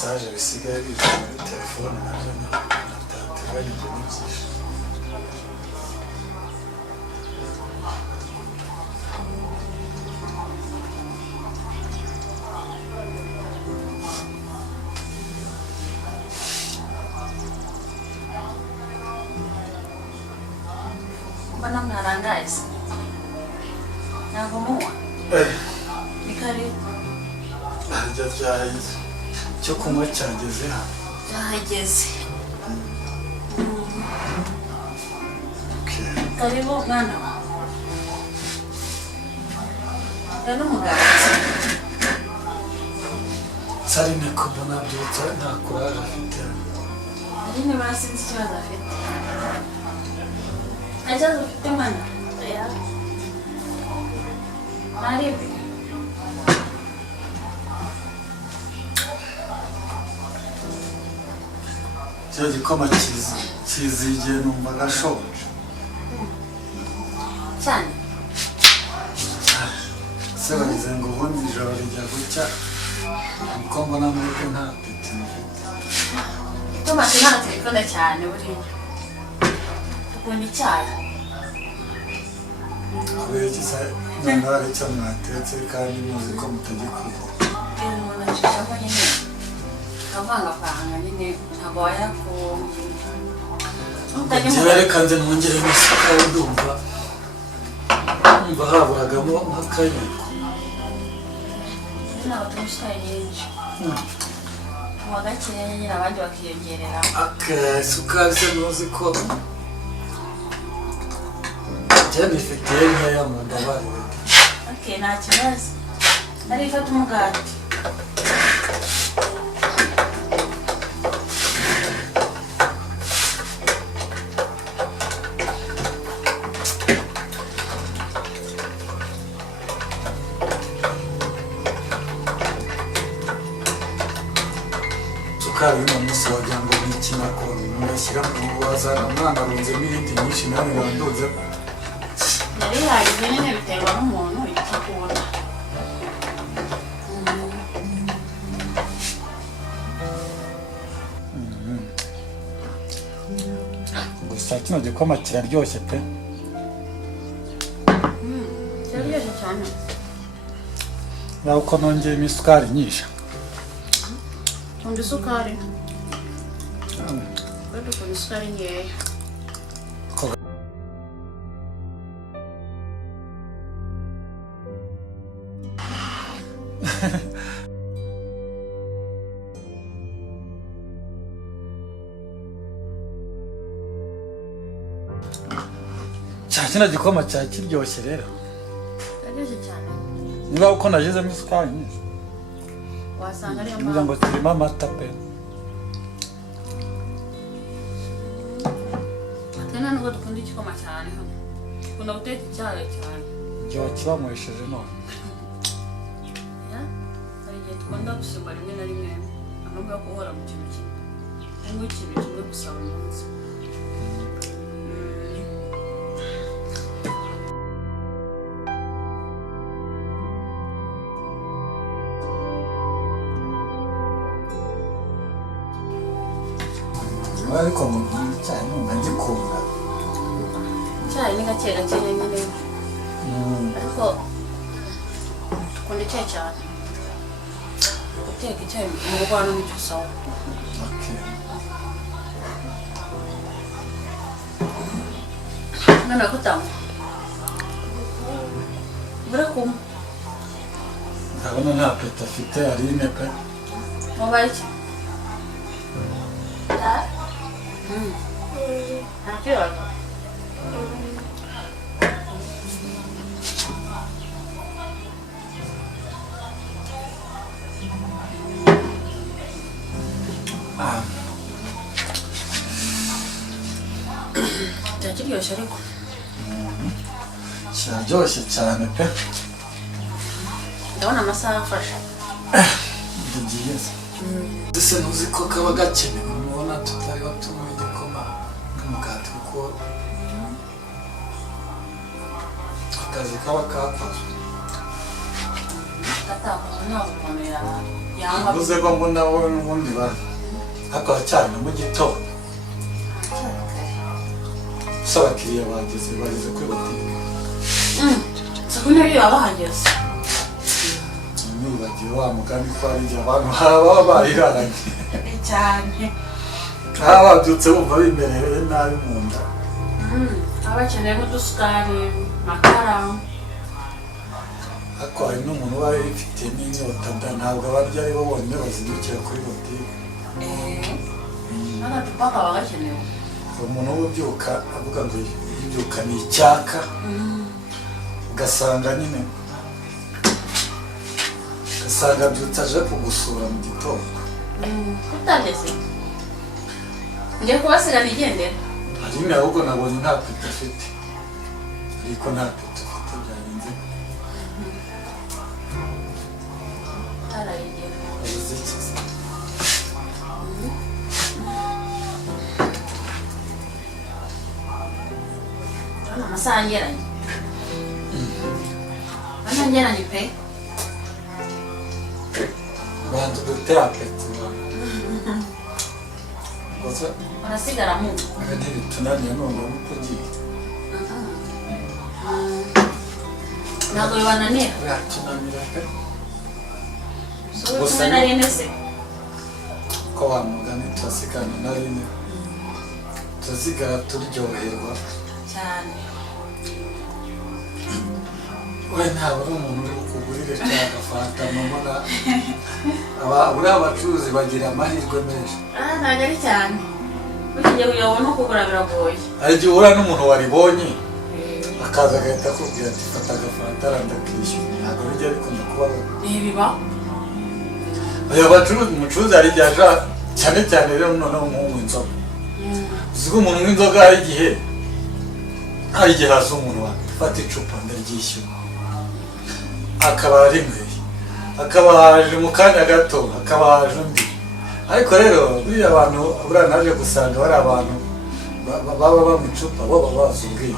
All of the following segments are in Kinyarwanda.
message bisigaye biri muri telefone nabyo natateganya ibyo byinshi. Mana mnarangaza nagomwa nikari ajya byahise cyo kunywa cyageze hano cyahageze. okay Karibu mwana yano mugazi sari ne kubona byutse nta kuraje afite ari ne basinzi kibazo afite ajazo afite mwana ya naribi cyo gikoma kizigiye numva gashonje cyane. se barize ngo ubundi ijoro rijya gucya uko mbona muri ko nta peti Tomate nta telefone cyane buriya ukunda icyayi kubera iki se none hari icyo mwatetse kandi muzi ko mutagikwiye umuntu acishaho nyine akavangavanga nyine ntabwo njyewe reka nze nongeremo isukari ndumva haburagamo nk'akayiko ntabwo tumushyiraho nyinshi uwa gakeya nyine abandi bakiyongerera isukari se muzi ko njyewe nifitiye nkeya mu mbabarire. Okay, nta kibazo ari ifata umugati isukari y'uno munsi wagira ngo ni ikinakora murashyira mu wazana umwana arunzemo ibindi nyinshi nawe biranduze yari yahageze nyine biterwa n'umuntu icyo akunda. gusa kino gikoma kiraryoshye pe kiraryoshye cyane nawe uko nongeyemo isukari nyinshi ukunda isukari kandi ukunda isukari nkeya kino gikoma cya kiryoshye rero kiraryoshye cyane niba uko najizemo isukari nyinshi wasanga ariyo ngira ngo kirimo amata pe atena nubwo dukunda igikoma cyane hano dukunda guteka icyayi cyane igihe wakibanywesheje none hari igihe dukunda gusoma rimwe na rimwe amabwo yo guhora mu kintu kimwe cyangwa ikintu kimwe gusa buri munsi. ariko mu cyayi ntagikunda icyayi ni gake gake nyine ariko dukunda icyayi cyane guteka icyayi mu rugo hano nicyo sawa. Nana kutanywa burakumva ndabona nta peti afite Aline pe wabaye iki ntakibazo kiraryoshye ariko kiraryoshye cyane pe ndabona amasaha afashe bigiye se ntuzi ko kaba gakenewe mubona tutari batunywa igikoma n'umugati kuko akazi kaba kakozwe atakoze ntabwo umuntu Uze ko mbona wowe n'ubundi ba hako cyane mu gitondo. Abakiriya bageze kuri butike. Sakuna rero abahageze. Nibagiwe wa mugani ko ari abantu baba bariraranye. Cyane. Babyutse bumva bimereye nabi mu nda. Abakeneye nk'udusukari, makara. Ako hari n'umuntu uba yifite n'inyota ntabwo abarya ari bo bonyine bazindukira kuri butike. N'agacupa kaba gakenewe. Umuntu ubyuka avuga ngo ibyuka ni icyaka. Ugasanga nyine byutse aje kugusura mu gitondo. Utageze. Ngiye kubasiga nigendera. Nyine ahubwo nabonye nta peti afite. Ariko nta peti afite byagenze. Tarayigera. Azikiza. Amasaha ngeranye. Ngeranye pe. Bantu dutera peti. Barasigara mu. Agati tunaniye none uko giye. Ntabwo bibananira. Biratunanira pe. Gusa nari nese. Ko wamugana turasigana na rimwe. Tusigara turyoherwa cyane. We ntabwo ari umuntu uri kugurira cyangwa afata mamona. Uriya abacuruzi bagira amahirwe menshi. Ntabwo ari cyane. Ugiye uyabona kugura biragoye. Hari igihe uhura n'umuntu waribonye akaza agahita akubwira ati fata agafanta arandakishyura. Ntabwo bijya bikunda kubaho. Biba. Umucuruzi hari igihe aja cyane cyane rero noneho nk'unywa inzoga. Uzi ko umuntu unywa inzoga hari igihe haza umuntu wafata icupa ndaryishyura. Akaba arinyweye. Akaba haje mu kanya gato, akaba haje undi. Ariko rero buriya abantu buriya naje gusanga bari abantu baba banywa icupa bo baba bazi ubwenge.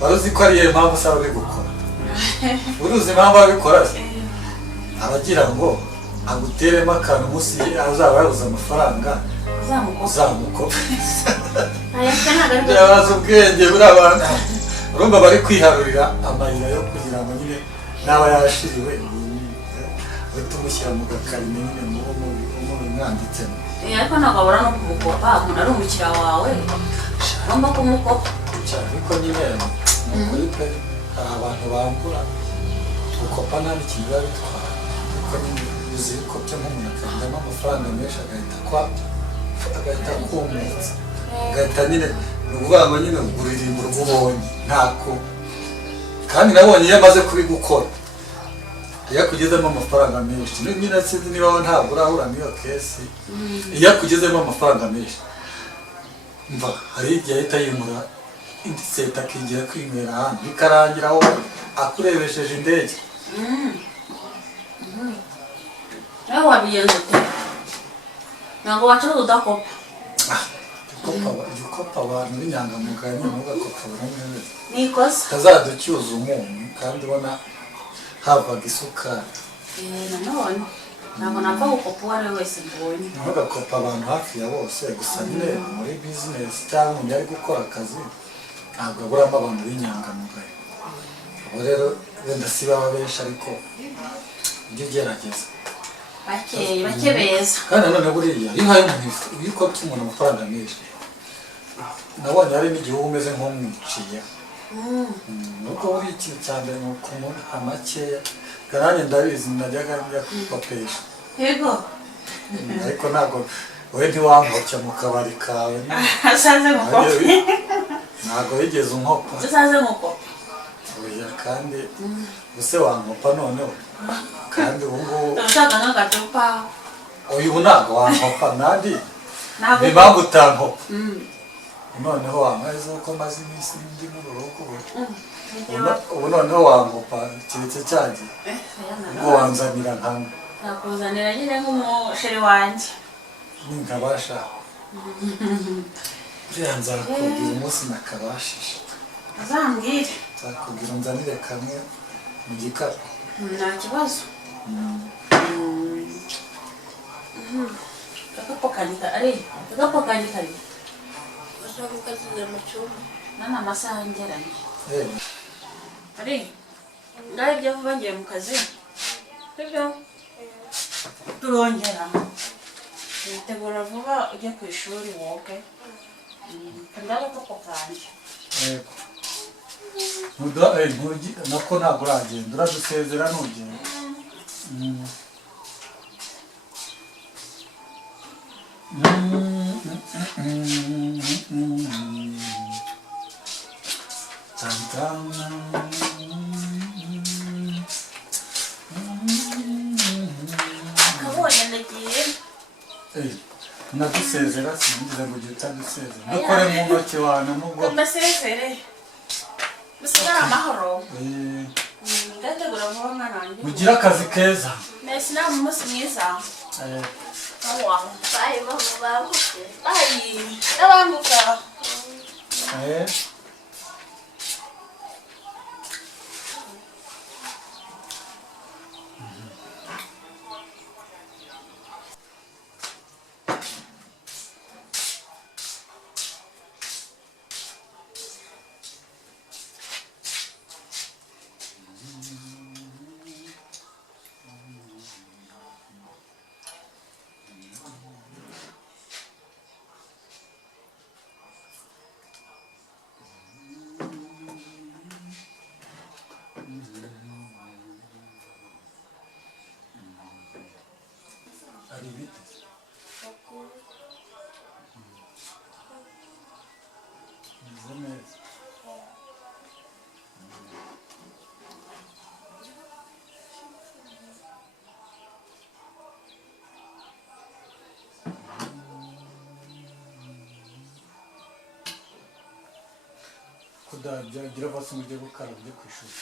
Baruzi ko ariyo mpamvu usaba uri gukora. Uruzi impamvu abikora se? Abagira ngo aguteremo akantu munsi azaba yabuze amafaranga uzamukopa. Yabaza ubwenge buriya abantu urumva bari kwiharurira amayira yo kugira ngo nyine n'aba yashiriwe uhita umushyira mu gakarine nyine mwanditsemo. Ariko ntabwo abura no kumukopa, umuntu ari umukiriya wawe ugomba kumukopa. Ariko nyine kuri pe hari abantu bambura gukopa nta n'ikintu biba bitwara. Ariko nyine uzi ko byo nk'umuntu akandamo amafaranga menshi agahita akumutsa. Agahita nyine ni ukuvuga ngo nyine ugurira urugo ubonye ntako. Kandi nabonye iyo amaze kubigukora iyo akugezemo amafaranga menshi nyine sinzi niba ntabwo urahura n'iyo kesi. Iyo akugezemo amafaranga menshi mva hari igihe ahita yimura indi seta akigira kwinywera ahantu bikarangira aho akurebesheje indege. Nawe wabigenza ute? Ntabwo wacuruza udakopa. Ukopa abantu b'inyangamugayo nyine ugakopa buri wese. Ni ikosa. Utazaducyuza umunyu kandi ubona havaga isukari. Nanone ntabwo napfa gukopa uwo ari we wese mbonye. Ntugakopa abantu hafi ya bose gusa nyine muri bizinesi cyangwa umuntu ari gukora akazi ntabwo aburamo abantu b'inyangamugayo. Abo rero wenda si baba benshi ariko ujye ugerageza. Bake beza. Kandi nanone buriya iyo uhaye umuntu iyo ukopye umuntu amafaranga menshi nabonye hari n'igihe uba umeze nk'umwiciye. Nuko buri ikintu cya mbere ni ukumuha makeya. Nanjye ndabizi najyaga njya kwikopesha. Yego. Ariko ntabwo wowe ntiwambukya mu kabari kawe. Asaze mukope. Ntabwo wigeze unkopa. Asaze mukope. Oya kandi use wankopa noneho. Kandi ubu ngubu ushaka n'agacupa. Ubu ntabwo wankopa nandi. Impamvu utankopa. Noneho wamaze uko maze iminsi ndi mu rugo. Ubu noneho wankopa kiretse cyagiye. Ubwo wanzanira nkamwe. Nakuzanira nyine nk'umusheri wanjye. Ninkabasha. Nzakubwira umunsi nakabashije. Uzambwire. Nzakubwira unzanire kamwe mu gikapu. Nta kibazo. kakapakanyika ari kakapakanyika ari bashaka kukaziza mu cyumba nana amasaha ngeranye Eh, ari ngaho ibyo vuba ngiye mu kazi sibyo turongera witegura vuba ujye ku ishuri woge kandaba koko kanje yego. Muduhe, nako ntabwo uragenda uradusezera ntugenda. kabonye ndagiye Nadusezera sinigeze ngo ujye utadusezera. Dukore mu ntoki wanyu nubwo. mbasezere musigara amahoro Eh, ndategura vuba mwana wanjye mugire akazi keza. mbese nawe umunsi mwiza Eh, wawe bayi mama babuke ayi ndabanguka eh. Hari ibiti. Bimeze neza. Gira basi mujye gukaraba ujye ku ishuri.